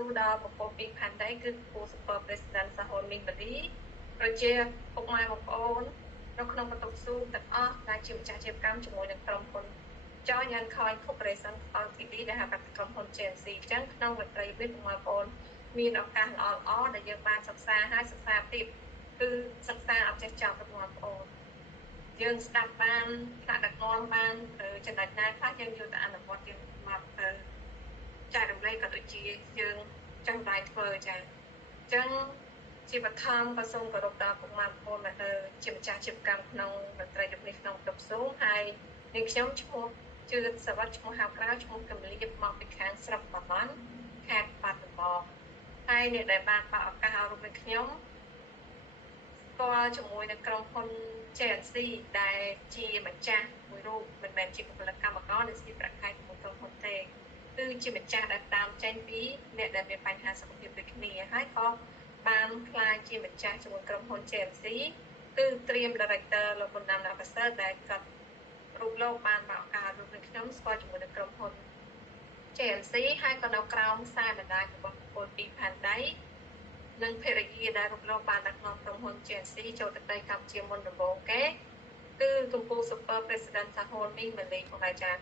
ស៊ូដល់ប្រពន្ធពីរផែនដីគឺកំពូល Super President សហរដ្ឋមីនម៉ាលីប្រជាពុកម៉ែបងប្អូននៅក្នុងបន្ទប់ស៊ូទាំងអស់ដែលជាម្ចាស់អាជីវកម្មជាមួយនឹងក្រុមហ៊ុន Joint and Coin Corporation Ltd ដែលហៅថាក្រុមហ៊ុន JNC អញ្ចឹងក្នុងវិទ្យាល័យបងប្អូនមានឱកាសល្អៗដែលយើងបានសិក្សាហើយសិក្សាទៀតគឺសិក្សាអត់ចេះចប់បងប្អូនយើងស្ដាប់បានថ្នាក់ដឹកនាំបានចំណុចណាខ្លះយើងយកទៅអនុវត្តយើងមកទៅចែករំលែកក៏ដូចជាយើងចង់ដៃធ្វើចា៎អញ្ចឹងជាបឋមក៏សូមគោរពដល់ពុកម៉ែបងប្អូនដែលទៅជាម្ចាស់អាជីវកម្មក្នុងវិទ្យាល័យនេះក្នុងបន្ទប់ស៊ូហើយនាងខ្ញុំឈ្មោះជឿនសវត្ថឈ្មោះហៅក្រៅឈ្មោះកំលៀបមកពីខាងស្រុកបាណន់ខេត្តបាត់ដំបងហើយអ្នកដែលបានបើកឱកាសឲ្យរួមនឹងខ្ញុំស្គាល់ជាមួយនឹងក្រុមហ៊ុន JNC ដែលជាម្ចាស់មួយរូបមិនមែនជាពលកម្មករនៃស៊ីប្រាក់ខែของក្រុមហ៊ុនទេគឺជាម្ចាស់ដែលតាមចេញពីអ្នកដែលមានបញ្ហាសុខភាពដូចគ្នាហើយក៏បានខ្លាចជាម្ចាស់ជាមួយក្រុមហ៊ុន JNC គឺត្រៀម Director លោកបណ្ណាំប្រសើរដែលគាត់រូបលោកបានបើកឱកាសឲ្យរួមនឹងខ្ញុំស្គាល់ជាមួយនឹងក្រុមហ៊ុន JNC ហើយក៏នៅក្រោមខ្សែបណ្ដាញរបស់ប្រពន្ធពីរផែនដីនិងភរិយាដែលរូបលោកបានដឹកនាំក្រុមហ៊ុន JNC ចូលទៅដីកម្ពុជាមុនដំបូងគេគឺកំពូល Super President សហរដ្ឋមីនម៉ាលីផងដែរចា៎